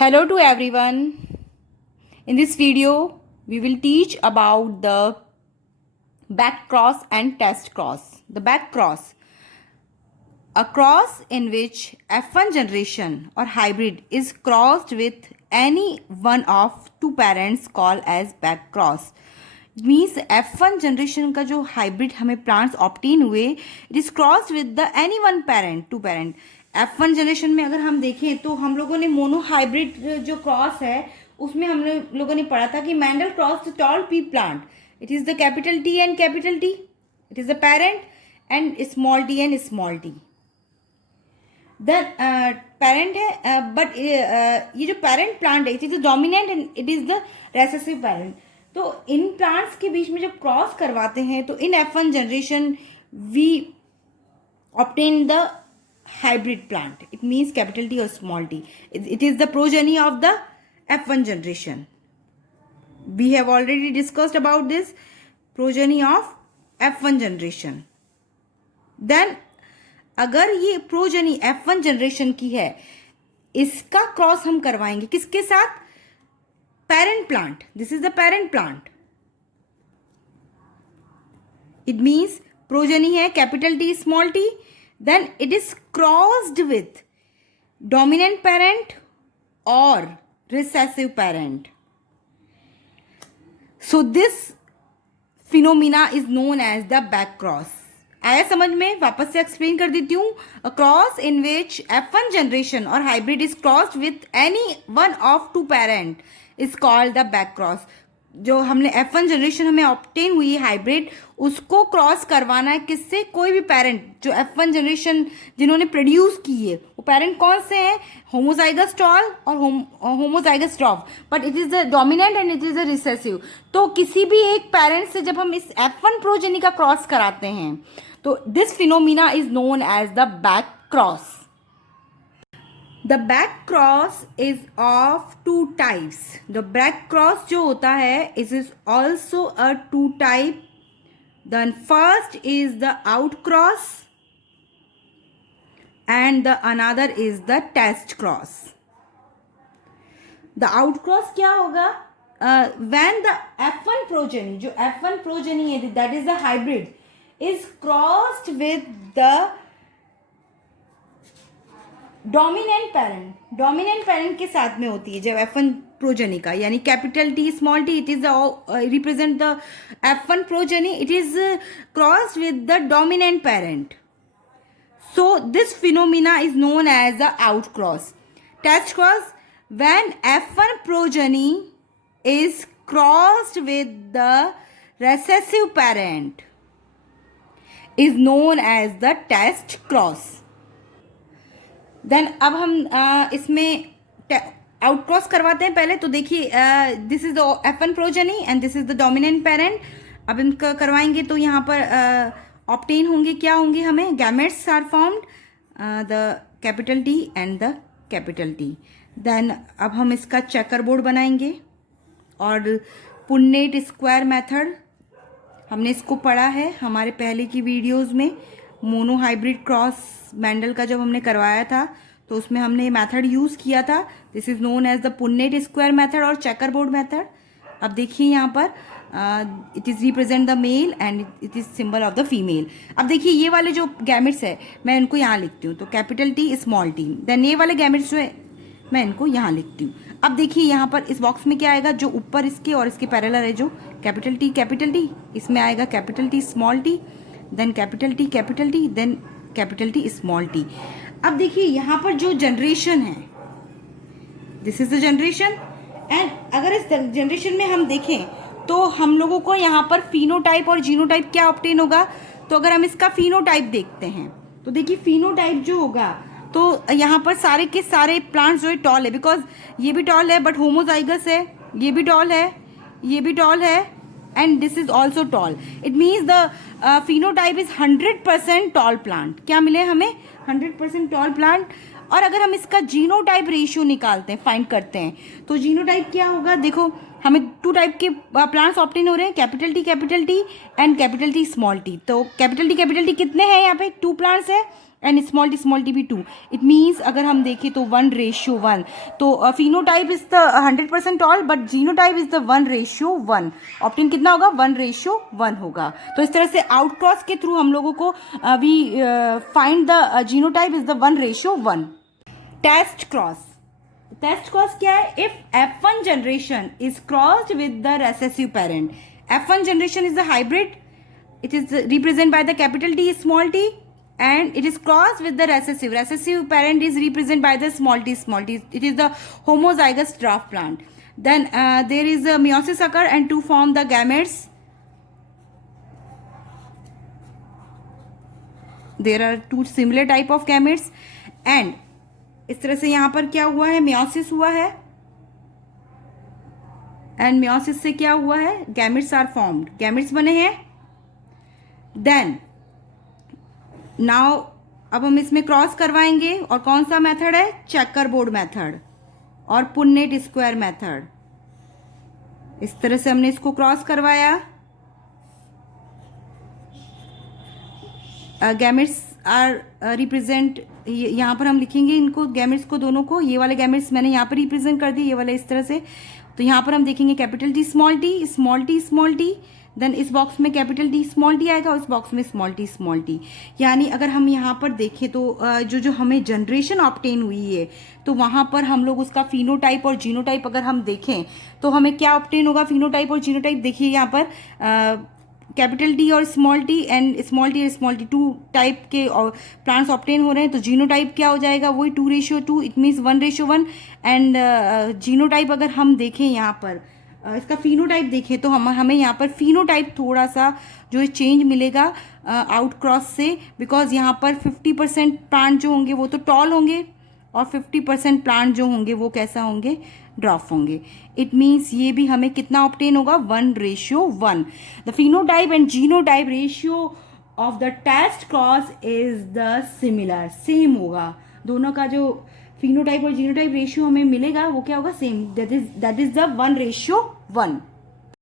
Hello to everyone. In this video, we will teach about the back cross and test cross. The back cross, a cross in which F1 generation or hybrid is crossed with any one of two parents called as back cross. Means F1 generation का जो hybrid हमें plants obtain हुए, it is crossed with the any one parent, two parent. F1 generation में अगर हम देखें तो हम लोगों ने मोनो हाइब्रिड जो क्रॉस है उसमें हम लोगों ने पढ़ा था कि Mendel cross tall P plant. It is the capital T and capital T. It is the parent and small T and small T. The parent है बट ये जो पेरेंट प्लांट है it is the dominant and it is the recessive parent. तो इन plants के बीच में जब cross करवाते हैं तो in F1 generation we obtain the hybrid plant. It means capital T or small t. It is the progeny of the F1 generation. We have already discussed about this progeny of F1 generation. Then अगर ये progeny F1 generation की है इसका cross हम करवाएंगे किसके साथ? Parent plant. This is the parent plant. It means progeny है capital T small t. Then it is crossed with dominant parent or recessive parent. So this phenomena is known as the back cross. आया समझ में? वापस से explain कर देती हूँ. A cross in which F1 generation or hybrid is crossed with any one of two parent is called the back cross. जो हमने F1 जनरेशन हमें ऑब्टेन हुई है हाइब्रिड उसको क्रॉस करवाना है किससे? कोई भी पेरेंट जो F1 जनरेशन जिन्होंने प्रोड्यूस की है वो पेरेंट कौन से हैं? होमोजाइगस टॉल और homozygous staff. But it is the dominant and it is the recessive. तो किसी भी एक पेरेंट से जब हम इस F1 प्रोजेनी का क्रॉस कराते हैं तो this phenomena is known as the back cross. The back cross is of two types. The back cross जो होता है it is also a two type. Then first is the out cross and the another is the test cross. The out cross क्या होगा? When the F1 progeny जो F1 progeny है that is the hybrid is crossed with the dominant parent के साथ में होती है जब F1 प्रोजेनी का यानी capital T small t it is represent the F1 progeny. It is crossed with the dominant parent. So this phenomena is known as the out cross. Test cross when F1 progeny is crossed with the recessive parent is known as the test cross. Then अब हम इसमें out cross करवाते हैं पहले. तो देखिए this is the F1 progeny and this is the dominant parent. अब इनका करवाएंगे तो यहाँ पर ऑब्टेन होंगे क्या होंगे हमें? Gametes are formed the capital T and the capital T. Then अब हम इसका चेकर बोर्ड बनाएंगे और पुन्नेट स्क्वायर मेथड हमने इसको पढ़ा है हमारे पहले की वीडियोज़ में. मोनो हाइब्रिड क्रॉस मैंडल का जब हमने करवाया था तो उसमें हमने ये मेथड यूज़ किया था. This is known as the Punnett square method और चेकर बोर्ड मेथड. अब देखिए यहाँ पर it is represent the male and it is symbol of the female. अब देखिए ये वाले जो गैमेट्स है मैं इनको यहाँ लिखती हूँ तो capital T small t. Then ये वाले गैमेट्स जो है मैं इनको यहाँ लिखती हूँ. अब देखिए यहाँ पर इस बॉक्स में क्या आएगा? जो ऊपर इसके और इसके पैरेलल है जो कैपिटल T इसमें आएगा capital T small t. Then capital T then capital T small t. अब देखिए यहाँ पर जो जनरेशन है this is the generation. And अगर इस जनरेशन में हम देखें तो हम लोगों को यहाँ पर फिनोटाइप और जीनोटाइप क्या ऑब्टेन होगा? तो अगर हम इसका फिनोटाइप देखते हैं तो देखिए फिनोटाइप जो होगा तो यहाँ पर सारे के सारे प्लांट्स जो है टॉल है बिकॉज ये भी टॉल है बट होमोजाइगस है, ये भी टॉल है, ये भी टॉल है and this is also tall. It means the phenotype is 100% tall plant. क्या मिले हमें? 100% tall plant. और अगर हम इसका जीनोटाइप रेशियो निकालते हैं फाइंड करते हैं तो जीनोटाइप क्या होगा? देखो हमें टू टाइप के प्लांट्स ऑब्टेन हो रहे हैं capital T and capital T small t. तो कैपिटल T कितने हैं यहाँ पे? टू प्लांट्स है एंड स्मॉल टी भी 2. इट मीन्स अगर हम देखें तो 1:1. तो phenotype is the 100% tall but genotype is the 1:1. Obtain कितना होगा? 1:1 होगा. तो इस तरह से आउट क्रॉस के थ्रू हम लोगों को we find the genotype is the 1:1. Test cross क्या है? If F1 generation is crossed with the recessive parent. F1 generation is the hybrid. It is represented by the capital T, small t, and it is crossed with the recessive. Recessive parent is represented by the small t. It is the homozygous draft plant. Then there is a meiosis occur and to form the gametes. There are two similar type of gametes. And इस तरह से यहाँ पर क्या हुआ है? meiosis हुआ है. And meiosis से क्या हुआ है? gametes are formed. gametes बने हैं. देन नाउ अब हम इसमें क्रॉस करवाएंगे और कौन सा मेथड है? चेकर बोर्ड मेथड और पुन्नेट स्क्वायर मेथड. इस तरह से हमने इसको क्रॉस करवाया. गैमेट्स आर रिप्रेजेंट, यहाँ पर हम लिखेंगे इनको गैमेट्स को, दोनों को. ये वाले गैमेट्स मैंने यहाँ पर रिप्रेजेंट कर दिए, ये वाले इस तरह से. तो यहाँ पर हम देखेंगे capital T small T. Then इस बॉक्स में कैपिटल टी स्मॉल टी आएगा और इस बॉक्स में स्मॉल टी. यानी अगर हम यहाँ पर देखें तो जो हमें जनरेशन ऑब्टेन हुई है तो वहाँ पर हम लोग उसका फिनोटाइप और जीनोटाइप अगर हम देखें तो हमें क्या ऑब्टेन होगा? फिनोटाइप और जीनोटाइप देखिए यहाँ पर कैपिटल टी और small T and small T 2 type के प्लांट्स ऑब्टेन हो रहे हैं. तो जीनोटाइप क्या हो जाएगा? वही 2:2. It means 1:1. एंड जीनोटाइप अगर हम देखें यहाँ पर इसका फिनोटाइप देखें तो हमें यहाँ पर फिनोटाइप थोड़ा सा जो है चेंज मिलेगा आउट क्रॉस से. बिकॉज यहाँ पर 50% प्लांट जो होंगे वो तो टॉल होंगे और 50% प्लांट जो होंगे वो कैसा होंगे? ड्राफ होंगे. इट मीन्स ये भी हमें कितना ऑब्टेन होगा? 1:1. The phenotype and genotype ratio of the test cross is the similar. Same होगा. दोनों का जो फिनोटाइप और जीनोटाइप रेशियो हमें मिलेगा वो क्या होगा? सेम. That is the 1:1.